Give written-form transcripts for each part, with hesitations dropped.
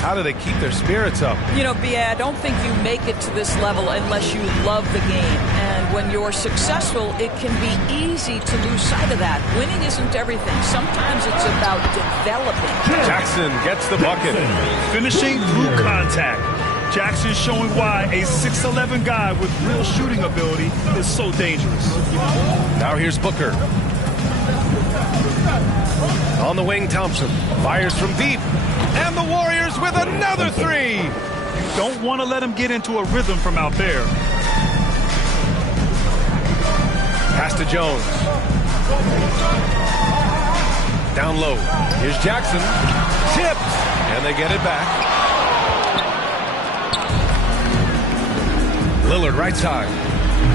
How do they keep their spirits up? You know, B.A., I don't think you make it to this level unless you love the game. And when you're successful, it can be easy to lose sight of that. Winning isn't everything. Sometimes it's about developing. Jackson gets the bucket. Finishing through contact. Jackson showing why a 6'11" guy with real shooting ability is so dangerous. Now here's Booker. On the wing, Thompson fires from deep. And the Warriors with another three. You don't want to let him get into a rhythm from out there. Pass to Jones. Down low. Here's Jackson. Tipped. And they get it back. Lillard right side.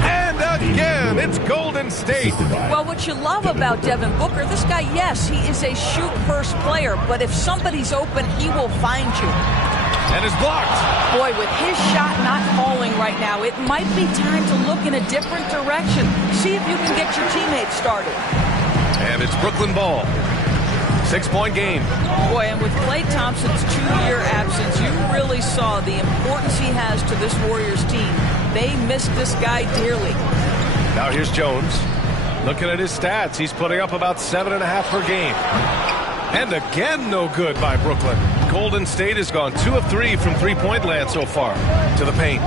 And again, it's Golden State. Well, what you love about Devin Booker, this guy, yes, he is a shoot-first player, but if somebody's open, he will find you. And is blocked. Boy, with his shot not falling right now, it might be time to look in a different direction. See if you can get your teammates started. And it's Brooklyn ball. 6-point game. Boy, and with Klay Thompson's 2-year absence, you really saw the importance he has to this Warriors team. They missed this guy dearly. Now here's Jones. Looking at his stats, he's putting up about 7.5 per game. And again, no good by Brooklyn. Golden State has gone 2 of 3 from three-point land so far. To the paint.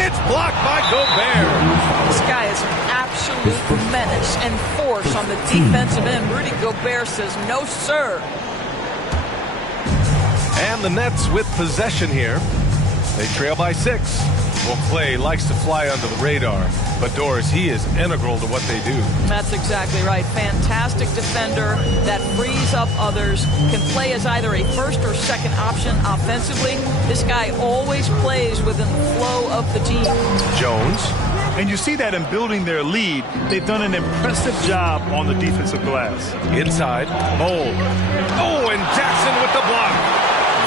It's blocked by Gobert. This guy is an absolute menace and force on the defensive end. Rudy Gobert says, no, sir. And the Nets with possession here. They trail by 6. Well, Klay likes to fly under the radar. But, Doris, he is integral to what they do. That's exactly right. Fantastic defender that frees up others, can play as either a first or second option offensively. This guy always plays within the flow of the team. Jones. And you see that in building their lead, they've done an impressive job on the defensive glass. Inside. Bold. Oh, and Jackson with the block.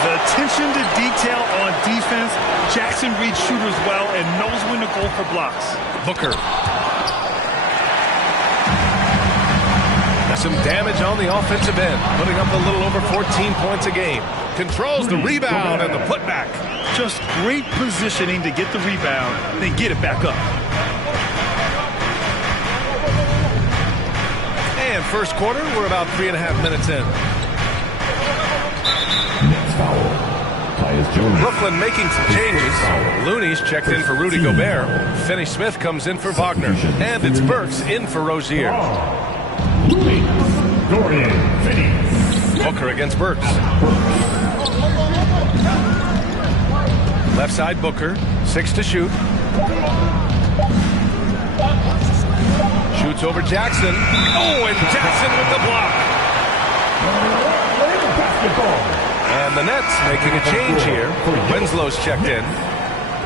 The attention to detail on defense. Jackson reads shooters well and knows when to go for blocks. Booker. Some damage on the offensive end, putting up a little over 14 points a game. Controls the rebound and the putback. Just great positioning to get the rebound, then get it back up. And first quarter, we're about 3.5 minutes in. Next foul. Brooklyn making some changes. Looney's checked in for Rudy Gobert. Finney-Smith comes in for Wagner. And it's Burks in for Rozier. Booker against Burks. Left side Booker. 6 to shoot. Shoots over Jackson. Oh, and Jackson with the block. And the Nets making a change here. Winslow's checked in.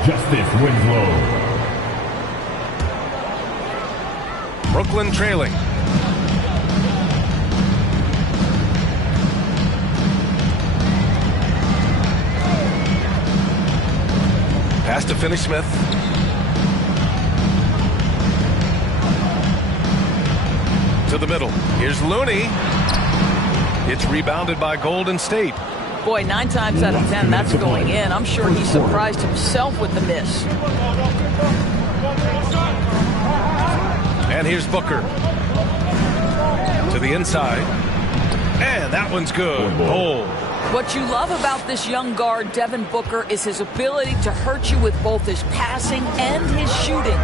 Justice Winslow. Brooklyn trailing. Pass to Finney-Smith. To the middle. Here's Looney. It's rebounded by Golden State. Boy, 9 times out of 10, that's going in. I'm sure he surprised himself with the miss. And here's Booker. To the inside. And that one's good. Bold. What you love about this young guard, Devin Booker, is his ability to hurt you with both his passing and his shooting.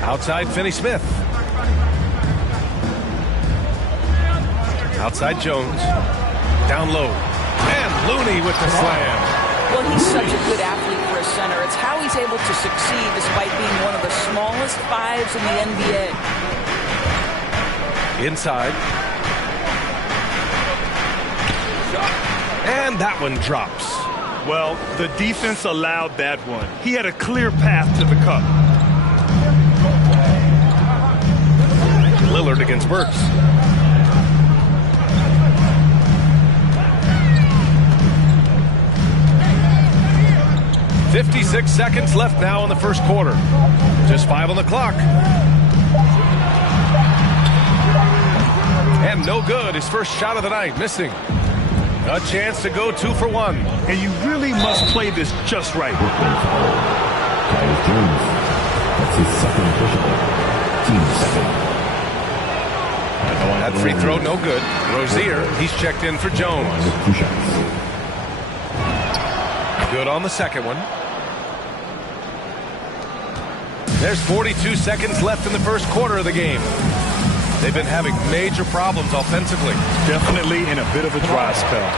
Outside Finney-Smith. Outside Jones. Down low. And Looney with the slam. Well, he's such a good athlete for a center. It's how he's able to succeed despite being one of the smallest 5s in the NBA. Inside. And that one drops. Well, the defense allowed that one. He had a clear path to the cup. Lillard against Burks. "56 seconds left now in the first quarter. Just 5 on the clock. And no good. His first shot of the night, missing. A chance to go 2 for 1. And you really must play this just right. Brooklyn foul. Tyus Jones. That's his second official. Team second. That free throw, no good. Rozier, he's checked in for Jones. With 2 shots. Good on the second one. There's 42 seconds left in the first quarter of the game. They've been having major problems offensively. Definitely in a bit of a dry spell.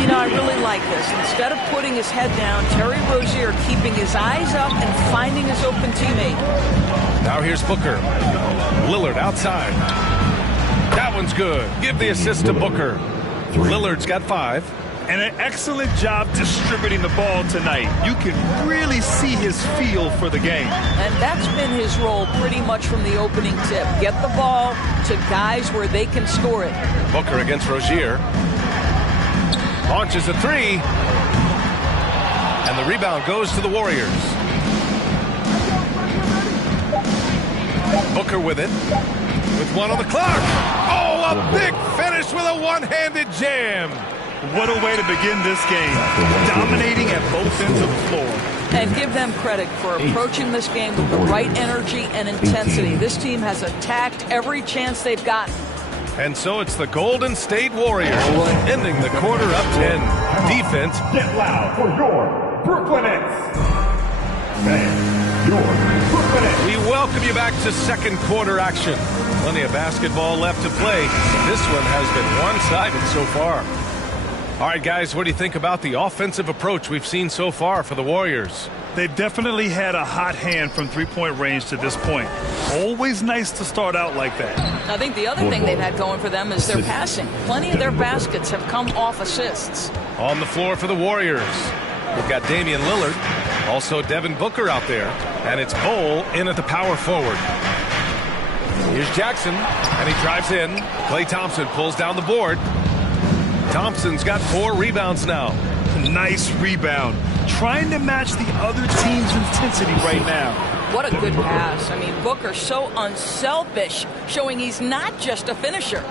You know, I really like this. Instead of putting his head down, Terry Rozier keeping his eyes up and finding his open teammate. Now here's Booker. Lillard outside. That one's good. Give the assist to Booker. Lillard's got 5. And an excellent job distributing the ball tonight. You can really see his feel for the game. And that's been his role pretty much from the opening tip. Get the ball to guys where they can score it. Booker against Rozier. Launches a 3. And the rebound goes to the Warriors. Booker with it. With 1 on the clock. Oh, a big finish with a one-handed jam. What a way to begin this game. Dominating at both ends of the floor. And give them credit for approaching this game with the right energy and intensity. This team has attacked every chance they've gotten. And so it's the Golden State Warriors ending the quarter up 10. Defense. Get loud for your Brooklyn Nets. And your Brooklyn Nets. We welcome you back to second quarter action. Plenty of basketball left to play. This one has been one-sided so far. All right, guys, what do you think about the offensive approach we've seen so far for the Warriors? They've definitely had a hot hand from three-point range to this point. Always nice to start out like that. I think the other thing they've had going for them is their passing. Plenty of their baskets have come off assists. On the floor for the Warriors, we've got Damian Lillard, also Devin Booker out there, and it's Bol in at the power forward. Here's Jackson, and he drives in. Klay Thompson pulls down the board. Thompson's got 4 rebounds now. Nice rebound. Trying to match the other team's intensity right now. What a good pass. I mean, Booker so unselfish, showing he's not just a finisher.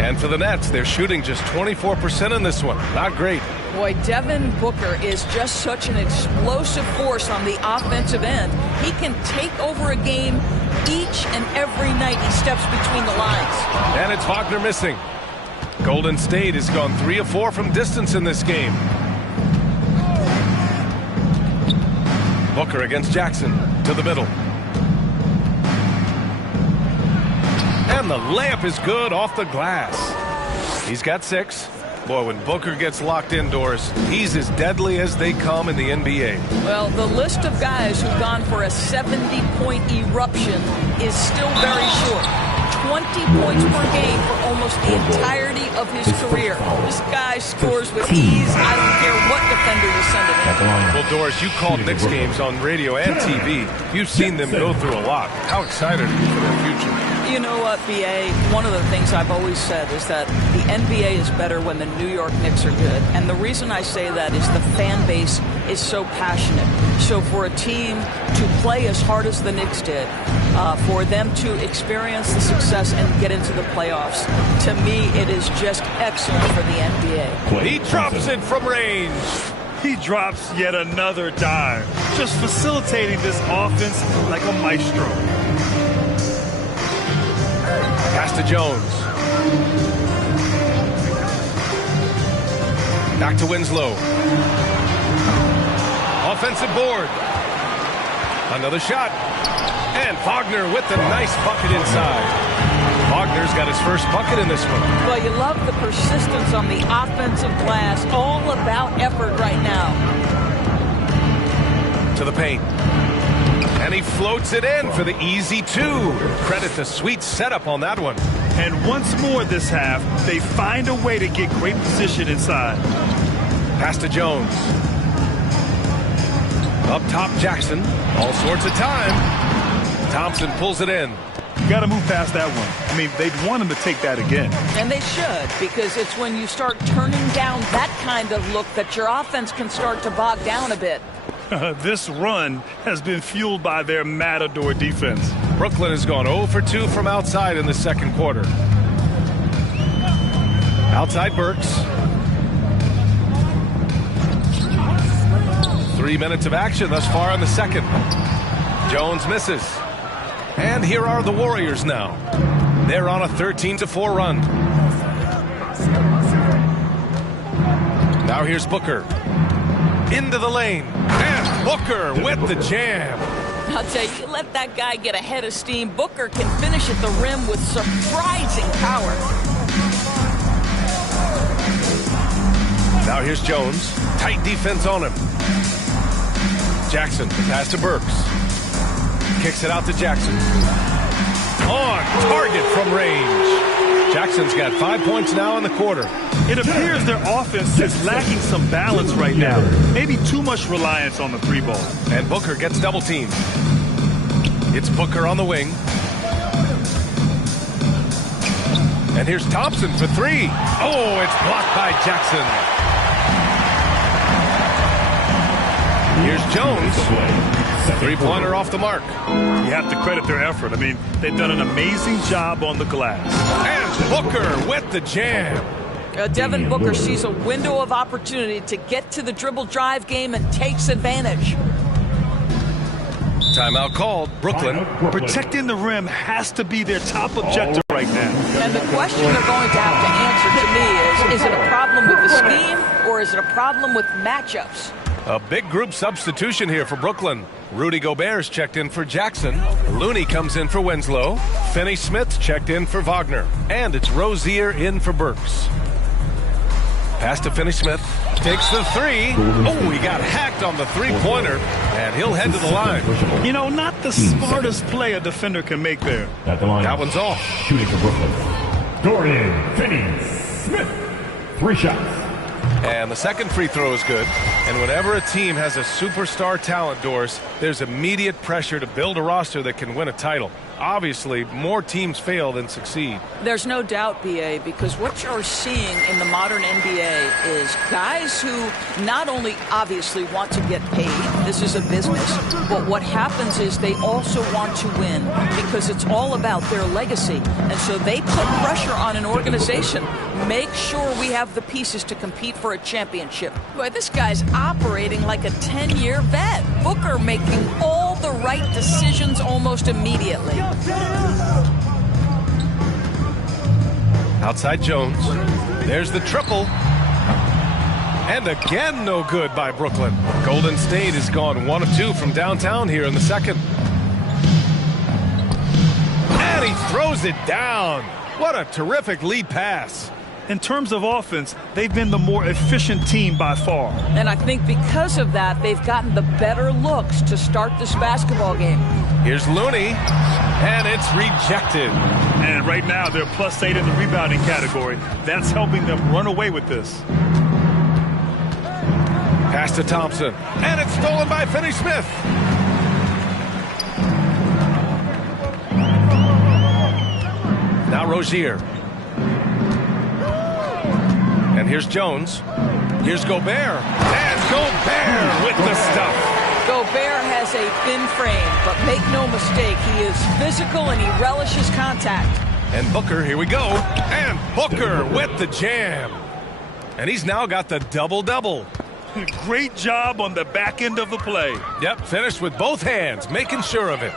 And for the Nets, they're shooting just 24% in this one. Not great. Boy, Devin Booker is just such an explosive force on the offensive end. He can take over a game each and every night he steps between the lines. And it's Wagner missing. Golden State has gone 3 of 4 from distance in this game. Booker against Jackson to the middle. And the layup is good off the glass. He's got 6. Boy, when Booker gets locked indoors, he's as deadly as they come in the NBA. Well, the list of guys who've gone for a 70-point eruption is still very short. 20 points per game for almost the entirety of his career. This guy scores with ease. I don't care what defender you send it in. Well, Doris, you called Knicks games on radio and TV. You've seen them go through a lot. How excited are you for their future? You know what, B.A., one of the things I've always said is that the NBA is better when the New York Knicks are good. And the reason I say that is the fan base is so passionate. So for a team to play as hard as the Knicks did, for them to experience the success and get into the playoffs, to me, it is just excellent for the NBA. He drops it from range. He drops yet another dime, just facilitating this offense like a maestro. Pass to Jones. Back to Winslow. Offensive board. Another shot. And Wagner with the nice bucket inside. Wagner's got his first bucket in this one. Well, you love the persistence on the offensive glass. All about effort right now. To the paint. And he floats it in for the easy 2. Credit the sweet setup on that one. And once more this half, they find a way to get great position inside. Pass to Jones. Up top, Jackson. All sorts of time. Thompson pulls it in. You got to move past that one. I mean, they'd want him to take that again. And they should, because it's when you start turning down that kind of look that your offense can start to bog down a bit. This run has been fueled by their Matador defense. Brooklyn has gone 0 for 2 from outside in the second quarter. Outside Burks. 3 minutes of action thus far in the second. Jones misses. And here are the Warriors now. They're on a 13-4 run. Now here's Booker. Into the lane. And Booker with the jam. I'll tell you, you let that guy get a head of steam, Booker can finish at the rim with surprising power. Now here's Jones. Tight defense on him. Jackson, the pass to Burks. Kicks it out to Jackson. On target from range. Jackson's got 5 points now in the quarter. It appears their offense is lacking some balance right now. Maybe too much reliance on the three ball. And Booker gets double teamed. It's Booker on the wing. And here's Thompson for three. Oh, it's blocked by Jackson. Here's Jones. Three-pointer off the mark. You have to credit their effort. I mean, they've done an amazing job on the glass. And Booker with the jam. Devin Booker sees a window of opportunity to get to the dribble drive game and takes advantage. Timeout called. Brooklyn. Protecting the rim has to be their top objective right now. And the question they're going to have to answer to me is it a problem with the scheme or is it a problem with matchups? A big group substitution here for Brooklyn. Rudy Gobert's checked in for Jackson. Looney comes in for Winslow. Finney-Smith checked in for Wagner. And it's Rozier in for Burks. Pass to Finney-Smith. Takes the three. Oh, he got hacked on the three-pointer. And he'll head to the line. You know, not the smartest play a defender can make there. At the line. That one's off. Shooting for Brooklyn. Dorian Finney-Smith. 3 shots. And the second free throw is good. And whenever a team has a superstar talent, Doris, there's immediate pressure to build a roster that can win a title. Obviously, more teams fail than succeed. There's no doubt, BA, because what you're seeing in the modern NBA is guys who not only obviously want to get paid, this is a business, but what happens is they also want to win because it's all about their legacy. And so they put pressure on an organization. Make sure we have the pieces to compete for a championship. Boy, this guy's operating like a 10-year vet. Booker making all the right decisions almost immediately. Outside Jones. There's the triple. And again, no good by Brooklyn. Golden State has gone 1 of 2 from downtown here in the second. And he throws it down. What a terrific lead pass. In terms of offense, they've been the more efficient team by far. And I think because of that, they've gotten the better looks to start this basketball game. Here's Looney, and it's rejected. And right now, they're +8 in the rebounding category. That's helping them run away with this. Pass to Thompson, and it's stolen by Finney-Smith. Now Rozier. And here's Jones. Here's Gobert. And Gobert with the stuff. Gobert has a thin frame, but make no mistake, he is physical and he relishes contact. And Booker, here we go. And Booker with the jam. And he's now got the double-double. Great job on the back end of the play. Yep, finished with both hands, making sure of it.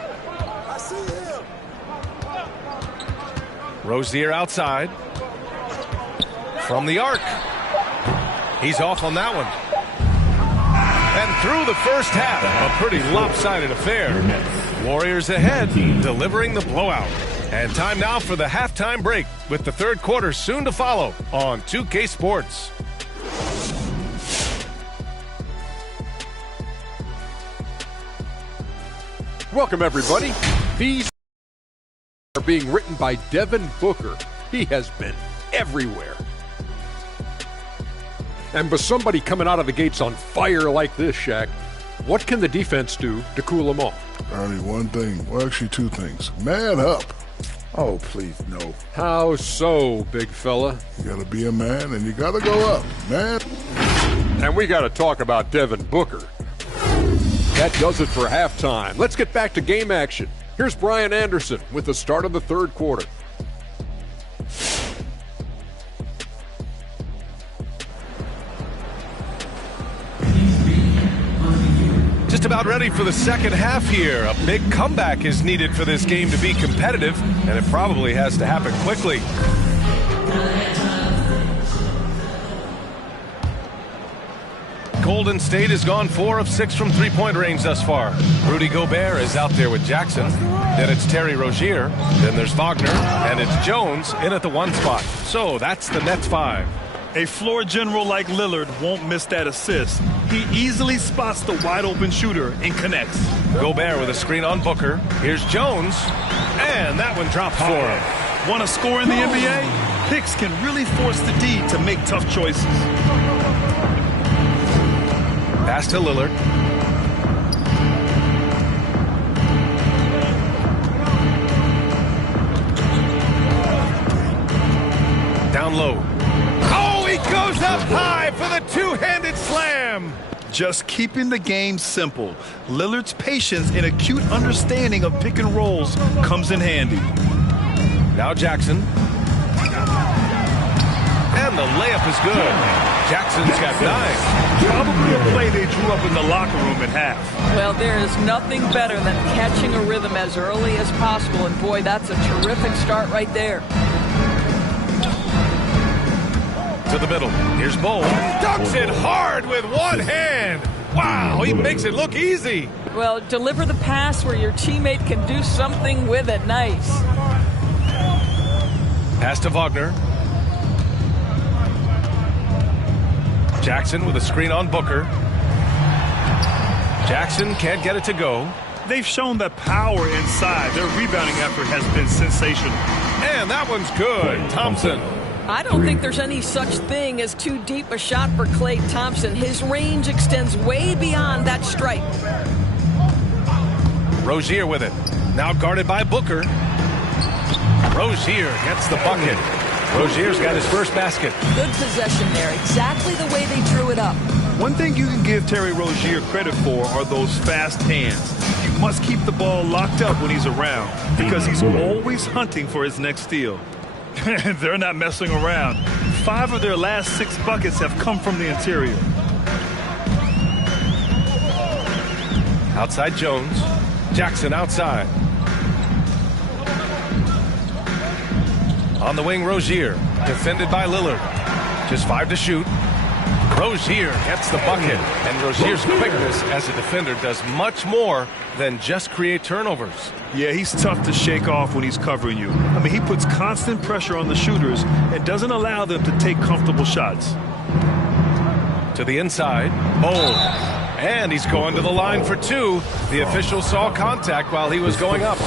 Rozier outside. From the arc. He's off on that one. And through the first half, a pretty lopsided affair. Warriors ahead, delivering the blowout. And time now for the halftime break, with the third quarter soon to follow on 2K Sports. Welcome, everybody. These are being written by Devin Booker. He has been everywhere. And with somebody coming out of the gates on fire like this, Shaq, what can the defense do to cool them off? Only one thing. Well, actually, 2 things. Man up. Oh, please, no. How so, big fella? You gotta be a man and you gotta go up, man. And we gotta talk about Devin Booker. That does it for halftime. Let's get back to game action. Here's Brian Anderson with the start of the third quarter. just about ready for the second half here. A big comeback is needed for this game to be competitive, and it probably has to happen quickly. Golden State has gone 4 of 6 from three-point range thus far. Rudy Gobert is out there with Jackson. Then it's Terry Rozier. Then there's Wagner. And it's Jones in at the 1 spot. So that's the Nets 5. A floor general like Lillard won't miss that assist. He easily spots the wide-open shooter and connects. Gobert with a screen on Booker. Here's Jones. And that one drops for him. Want to score in the NBA? Picks can really force the D to make tough choices. Pass to Lillard. Down low. Oh, he goes up high for the two-handed slam. Just keeping the game simple. Lillard's patience and acute understanding of pick and rolls comes in handy. Now Jackson. And the layup is good. Jackson's got 9. Probably a play they drew up in the locker room at half. Well, there is nothing better than catching a rhythm as early as possible. And boy, that's a terrific start right there. To the middle. Here's Bol. Dunks it hard with one hand. Wow, he makes it look easy. Well, deliver the pass where your teammate can do something with it. Nice. Pass to Wagner. Jackson with a screen on Booker. Jackson can't get it to go. They've shown that power inside. Their rebounding effort has been sensational. And that one's good. Thompson. I don't think there's any such thing as too deep a shot for Klay Thompson. His range extends way beyond that stripe. Rozier with it. Now guarded by Booker. Rozier gets the bucket. Rozier's got his first basket. Good possession there. Exactly the way they drew it up. One thing you can give Terry Rozier credit for are those fast hands. You must keep the ball locked up when he's around because he's always hunting for his next steal. They're not messing around. 5 of their last 6 buckets have come from the interior. Outside Jones. Jackson outside. On the wing, Rozier. Defended by Lillard. Just 5 to shoot. Rozier gets the bucket. And Rozier's quickness as a defender does much more than just create turnovers. Yeah, he's tough to shake off when he's covering you. I mean, he puts constant pressure on the shooters and doesn't allow them to take comfortable shots. To the inside. Bol. And he's going to the line for 2. The official saw contact while he was going up.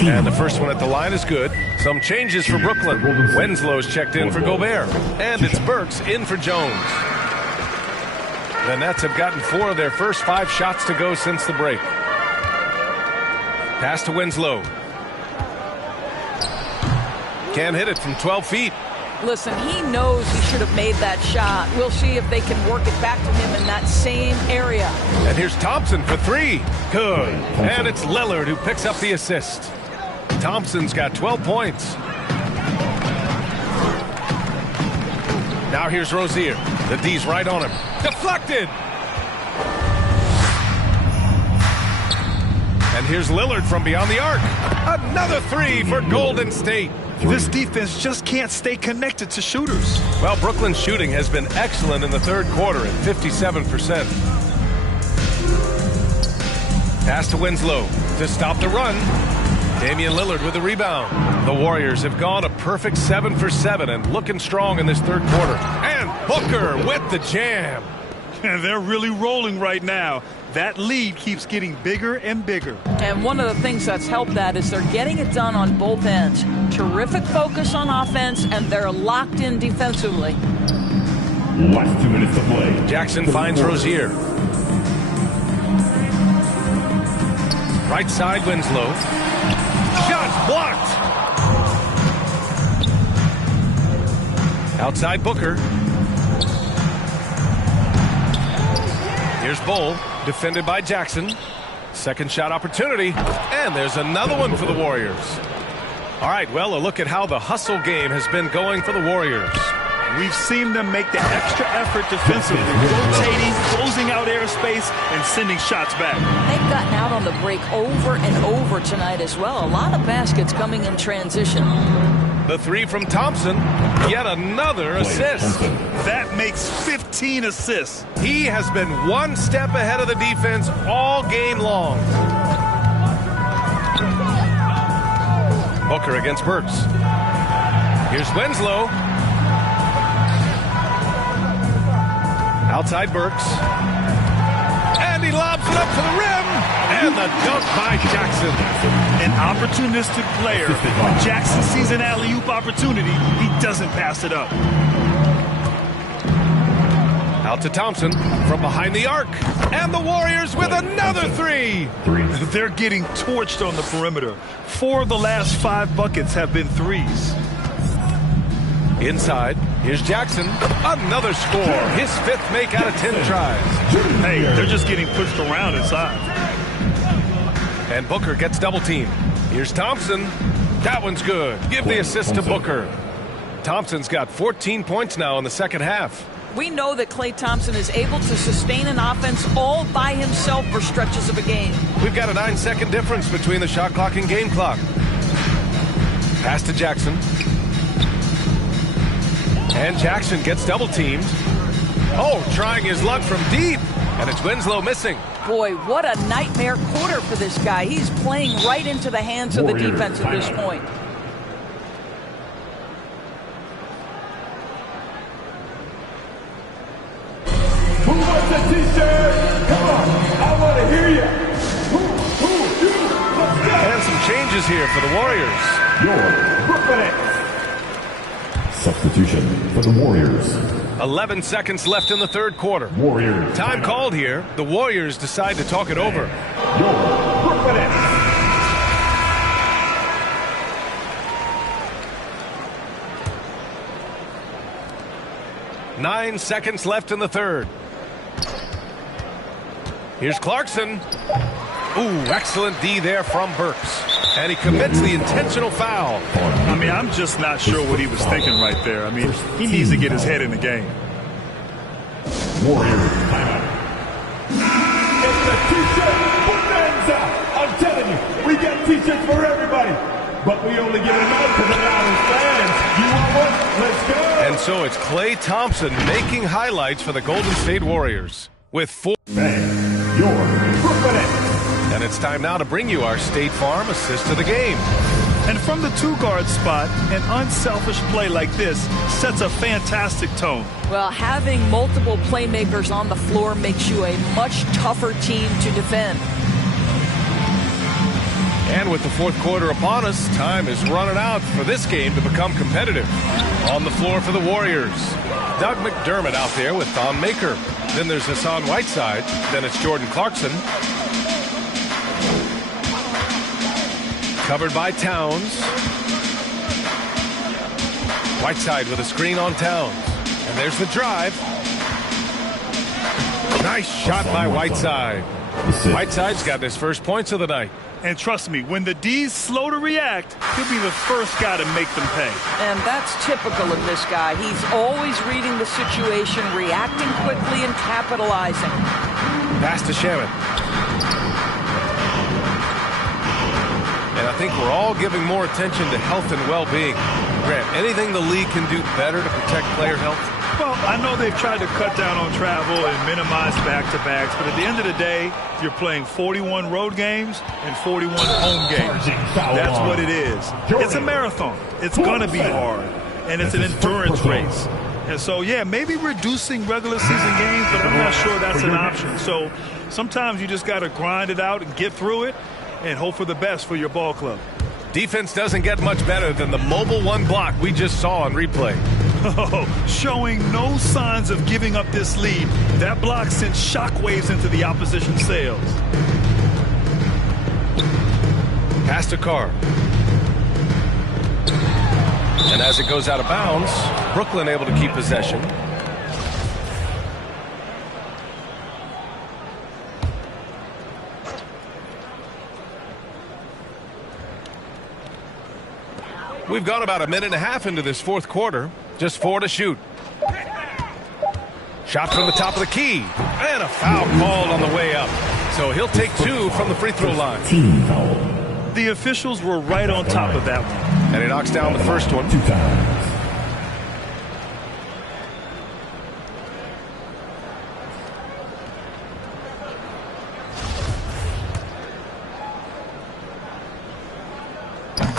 And the first one at the line is good. Some changes for Brooklyn. Winslow's checked in for Gobert. And it's Burks in for Jones. The Nets have gotten 4 of their first 5 shots to go since the break. Pass to Winslow. Can't hit it from 12 feet. Listen, he knows he should have made that shot. We'll see if they can work it back to him in that same area. And here's Thompson for 3. Good. And it's Lillard who picks up the assist. Thompson's got 12 points. Now here's Rozier. The D's right on him. Deflected. And here's Lillard from beyond the arc. Another 3 for Golden State. This defense just can't stay connected to shooters. Well, Brooklyn's shooting has been excellent in the third quarter at 57%. Pass to Winslow to stop the run. Damian Lillard with the rebound. The Warriors have gone a perfect 7 for 7 and looking strong in this third quarter. And Booker with the jam. And they're really rolling right now. That lead keeps getting bigger and bigger. And one of the things that's helped that is they're getting it done on both ends. Terrific focus on offense, and they're locked in defensively. Last 2 minutes to play. Jackson finds Rozier. Right side, Winslow. Shot blocked. Outside Booker. Here's Bol, defended by Jackson. Second shot opportunity, and there's another one for the Warriors. All right, well, a look at how the hustle game has been going for the Warriors. We've seen them make the extra effort defensively, rotating, closing out airspace, and sending shots back. They've gotten out on the break over and over tonight as well. A lot of baskets coming in transition. The three from Thompson, yet another assist. That makes 15 assists. He has been one step ahead of the defense all game long. Booker against Burks. Here's Winslow. Outside Burks. And he lobs it up to the rim. And the dunk by Jackson. An opportunistic player. When Jackson sees an alley-oop opportunity, he doesn't pass it up. Out to Thompson from behind the arc. And the Warriors with another three. They're getting torched on the perimeter. 4 of the last 5 buckets have been threes. Inside, here's Jackson. Another score. His 5th make out of 10 tries. Hey, they're just getting pushed around inside. And Booker gets double teamed. Here's Thompson. That one's good. Give the assist to Booker. Thompson's got 14 points now in the second half. We know that Klay Thompson is able to sustain an offense all by himself for stretches of a game. We've got a 9-second difference between the shot clock and game clock. Pass to Jackson. And Jackson gets double teamed. Oh, trying his luck from deep. And it's Winslow missing. Boy, what a nightmare quarter for this guy. He's playing right into the hands of the defense at this point. Who wants a t-shirt? Come on, I want to hear you. Let's go. And some changes here for the Warriors. Your Brooklyn Nets. Substitution for the Warriors. 11 seconds left in the third quarter. Warriors. Time called here. The Warriors decide to talk it over. Your Brooklyn Nets. Nine seconds left in the third. Here's Clarkson. Ooh, excellent D there from Burks. And he commits the intentional foul. I mean, I'm just not sure what he was thinking right there. I mean, he needs to get his head in the game. Warriors timeout. It's the t-shirt bonanza. I'm telling you, we got t-shirts for everybody. But we only give them out to the Islanders fans. You want one? Let's go. And so it's Klay Thompson making highlights for the Golden State Warriors with 4. Bang. Your Brooklyn Nets. And it's time now to bring you our State Farm assist of the game. And from the 2-guard spot, an unselfish play like this sets a fantastic tone. Well, having multiple playmakers on the floor makes you a much tougher team to defend. And with the fourth quarter upon us, time is running out for this game to become competitive. On the floor for the Warriors, Doug McDermott out there with Thon Maker. Then there's Hassan Whiteside. Then it's Jordan Clarkson. Covered by Towns. Whiteside with a screen on Towns. And there's the drive. Nice shot by Whiteside. Whiteside's got his first points of the night. And trust me, when the D's slow to react, he'll be the first guy to make them pay. And that's typical of this guy. He's always reading the situation, reacting quickly, and capitalizing. Pass to Shaman. And I think we're all giving more attention to health and well-being. Grant, anything the league can do better to protect player health? Well, I know they've tried to cut down on travel and minimize back-to-backs, but at the end of the day, you're playing 41 road games and 41 home games. That's what it is. It's a marathon. It's going to be hard, and it's an endurance race. And so, yeah, maybe reducing regular season games, but I'm not sure that's an option. So sometimes you just got to grind it out and get through it and hope for the best for your ball club. Defense doesn't get much better than the mobile one block we just saw on replay. Oh, showing no signs of giving up this lead. That block sent shockwaves into the opposition sails. Pass to Carr. And as it goes out of bounds, Brooklyn able to keep possession. We've gone about a minute and a half into this fourth quarter. Just 4 to shoot. Shot from the top of the key. And a foul called on the way up. So he'll take 2 from the free throw line. Team foul. The officials were right on top of that one. And he knocks down the first one. 2 times.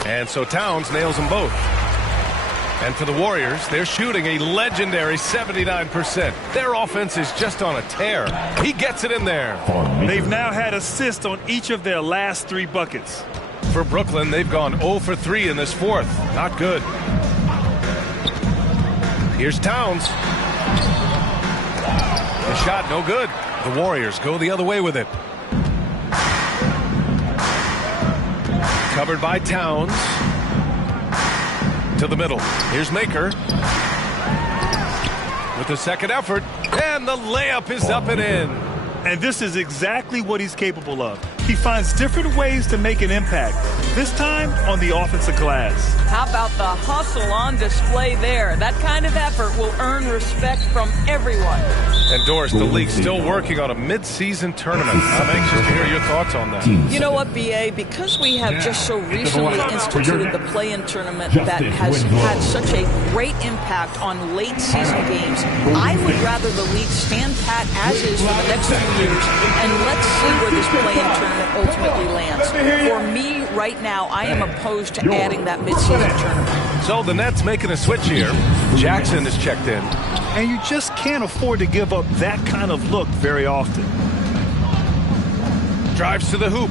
And so Towns nails them both. And for the Warriors, they're shooting a legendary 79%. Their offense is just on a tear. He gets it in there. They've now had assists on each of their last 3 buckets. For Brooklyn, they've gone 0 for 3 in this fourth. Not good. Here's Towns. The shot, no good. The Warriors go the other way with it. Covered by Towns. To the middle. Here's Maker. With the second effort. And the layup is up and in. And this is exactly what he's capable of. He finds different ways to make an impact. This time on the offensive glass. How about the hustle on display there? That kind of effort will earn respect from everyone. And Doris, the league's still working on a mid-season tournament. I'm anxious to hear your thoughts on that. You know what, B.A.? Because we have just so recently instituted the play-in tournament that has had such a great impact on late-season games, I would rather the league stand pat as is for the next few years, and let's see where this play-in tournament ultimately lands. For me, right now, I am opposed to adding that mid-season tournament. So the Nets making a switch here. Jackson is checked in. And you just can't afford to give up that kind of look very often. Drives to the hoop.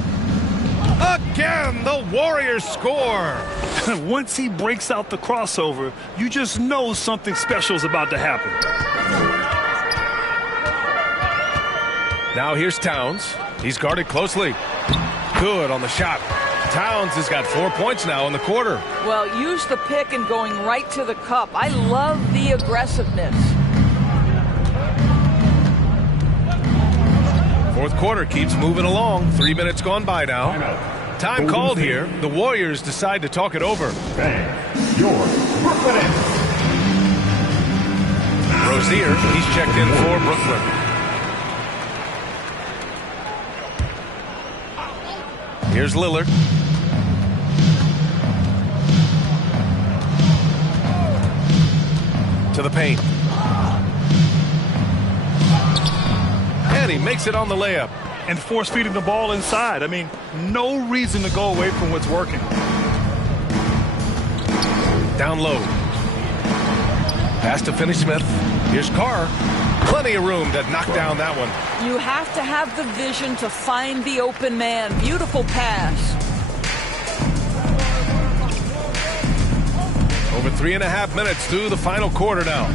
Again, the Warriors score. Once he breaks out the crossover, you just know something special is about to happen. Now here's Towns. He's guarded closely. Good on the shot. Towns has got 4 points now in the quarter. Well, use the pick and going right to the cup. I love the aggressiveness. Fourth quarter keeps moving along. 3 minutes gone by now. Time called here. The Warriors decide to talk it over. Your Brooklyn. Rozier, he's checked in for Brooklyn. Here's Lillard. To the paint. And he makes it on the layup. And force feeding the ball inside. I mean, no reason to go away from what's working. Down low. Pass to Finney-Smith. Here's Carr. Plenty of room to knock down that one. You have to have the vision to find the open man. Beautiful pass. Over 3.5 minutes through the final quarter now.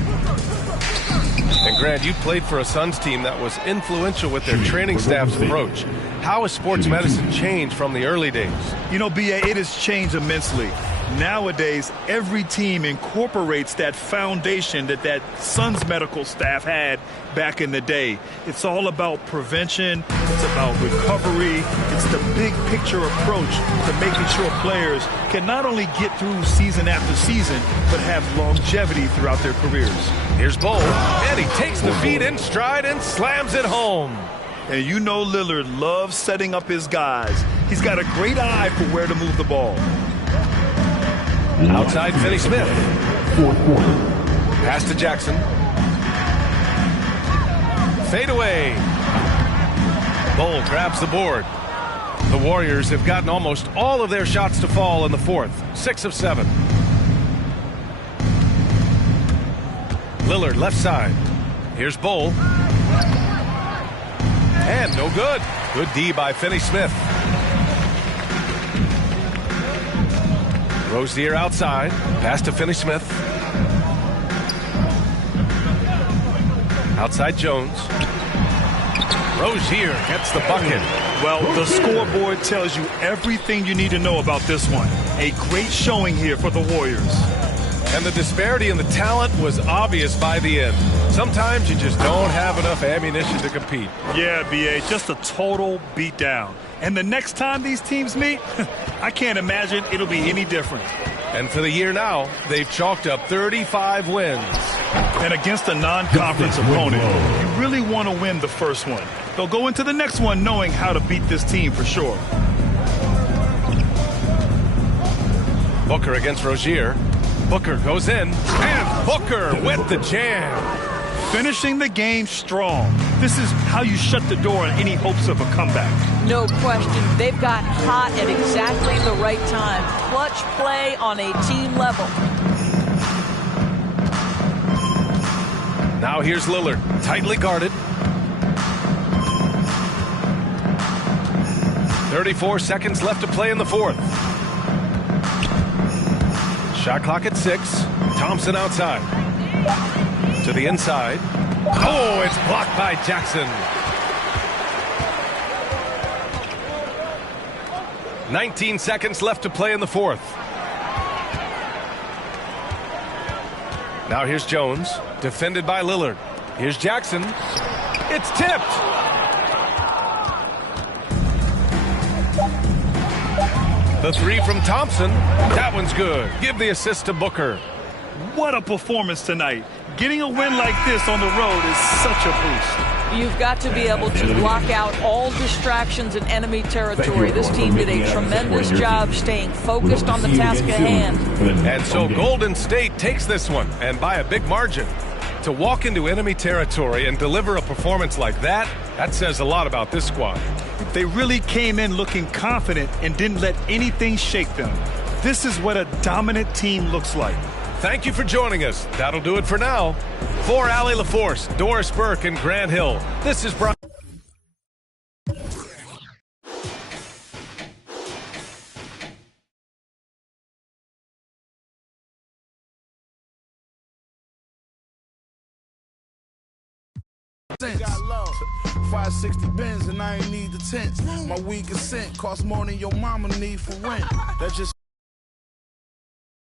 And Grant, you played for a Suns team that was influential with their training staff's approach. How has sports medicine changed from the early days? You know, B.A., it has changed immensely. Nowadays, every team incorporates that foundation that Suns medical staff had back in the day. It's all about prevention. It's about recovery. It's the big picture approach to making sure players can not only get through season after season, but have longevity throughout their careers. Here's Bull, and he takes the feed in stride and slams it home. And you know Lillard loves setting up his guys. He's got a great eye for where to move the ball. Outside Finney-Smith. Fourth quarter. Pass to Jackson. Fade away. Bull grabs the board. The Warriors have gotten almost all of their shots to fall in the fourth. 6 of 7. Lillard left side. Here's Bull. And no good. Good D by Finney-Smith. Rozier outside. Pass to Finney-Smith. Outside Jones. Rozier gets the bucket. Well, the scoreboard tells you everything you need to know about this one. A great showing here for the Warriors. And the disparity in the talent was obvious by the end. Sometimes you just don't have enough ammunition to compete. Yeah, B.A., just a total beatdown. And the next time these teams meet, I can't imagine it'll be any different. And for the year now, they've chalked up 35 wins. And against a non-conference opponent, you really want to win the first one. They'll go into the next one knowing how to beat this team for sure. Booker against Rozier. Booker goes in, and Booker with the jam. Finishing the game strong. This is how you shut the door on any hopes of a comeback. No question. They've gotten hot at exactly the right time. Clutch play on a team level. Now here's Lillard, tightly guarded. 34 seconds left to play in the fourth. Shot clock at 6. Thompson outside. To the inside. Oh, it's blocked by Jackson. 19 seconds left to play in the fourth. Now here's Jones, defended by Lillard. Here's Jackson. It's tipped. The three from Thompson. That one's good. Give the assist to Booker. What a performance tonight. Getting a win like this on the road is such a boost. You've got to be able to block out all distractions in enemy territory. This team did a tremendous job staying focused on the task at hand. And so Golden State takes this one, and by a big margin. To walk into enemy territory and deliver a performance like that, that says a lot about this squad. They really came in looking confident and didn't let anything shake them. This is what a dominant team looks like. Thank you for joining us. That'll do it for now. For Allie LaForce, Doris Burke, and Grant Hill, this is Brian. Got love. 560 Benz and I ain't need the tents. My weed consent costs more than your mama need for rent. That's just